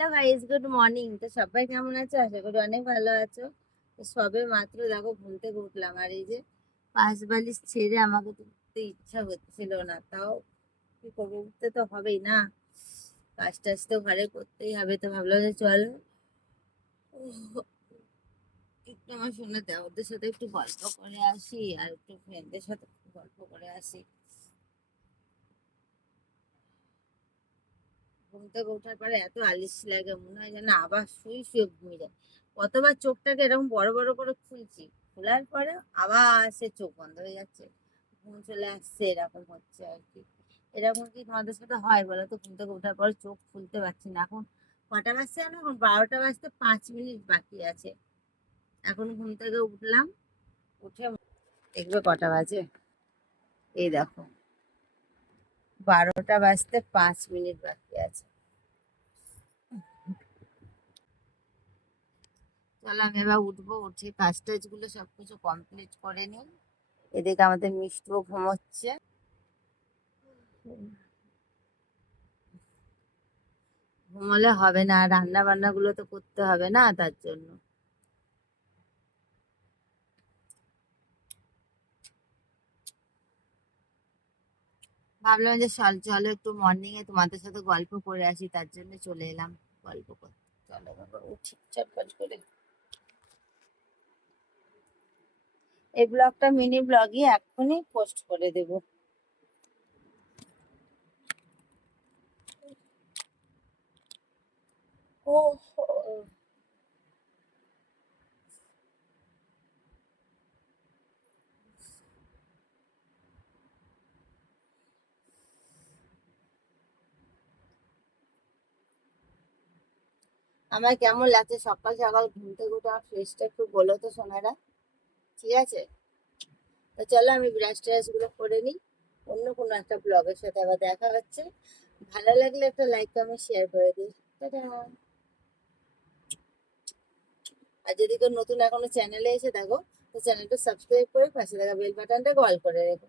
Hello guys good morning তো সবাই কেমন আছো? আশা করি অনেক ভালো আছো। তো সবে মাত্র দেখো ঘুম থেকে উঠলাম। আর এই যে পাঁচ বালিশ ছেড়ে আমাকে তো উঠতে ইচ্ছা হচ্ছিল না, তাও কি করব? উঠতে তো হবেই না। কাজ টাজ তো ঘরে করতেই হবে। তো ভাবলাম যে চলো। একটু আমার শোনা দেওয়ারদের সাথে একটু গল্প করে আসি, আর একটু ফ্রেন্ডদের সাথে গল্প করে আসি। ঘুম থেকে ওঠার পরে এত আলিসি লাগে, মনে হয় যেন আবার শুই শুয়ে ঘুমিয়ে যায়। কতবার চোখটাকে এরকম বড় বড় করে খুলছি, খোলার পরে আবার সে চোখ বন্ধ হয়ে যাচ্ছে। ঘুম চলে আসছে, এরকম হচ্ছে আর কি। এরকম কি তোমাদের সাথে হয় বলো তো? ঘুম থেকে ওঠার পরে চোখ খুলতে পারছি না। এখন কটা বাজছে জানো? এখন বারোটা বাজতে পাঁচ মিনিট বাকি আছে। এখন ঘুম থেকে উঠলাম, উঠে দেখবে কটা বাজে? এই দেখো। বারোটা বাজতে পাঁচ মিনিট বাকি আছে। চলো আমি এবার উঠবো, উঠে কাজ টাজগুলো সবকিছু কমপ্লিট করে নিই। এদিকে আমাদের মিষ্টিও ঘুমোচ্ছে। ঘুমোলে হবে না রান্না বান্না গুলো তো করতে হবে না তার জন্য। ভাবলাম যে চল একটু মর্নিং এ তোমাদের সাথে গল্প করে আসি, তার জন্য চলে এলাম গল্প করে। এই ব্লগটা মিনি ব্লগই এক্ষুনি পোস্ট করে দেব। ও আমার কেমন লাগছে? সকাল সকাল ঘুম থেকে উঠে আমার ফেসটা একটু বলো তো সোনারা। ঠিক আছে? তো চলো আমি ব্রাশ ট্রাশগুলো করে নিই। অন্য কোনো একটা ব্লগের সাথে আবার দেখা হচ্ছে। ভালো লাগলে একটা লাইক কমেন্ট শেয়ার করে দিই আর যদি কেউ নতুন এখনও চ্যানেলে এসে দেখো তো চ্যানেলটা সাবস্ক্রাইব করে পাশে থাকা বেল বাটনটা কল করে রেখো।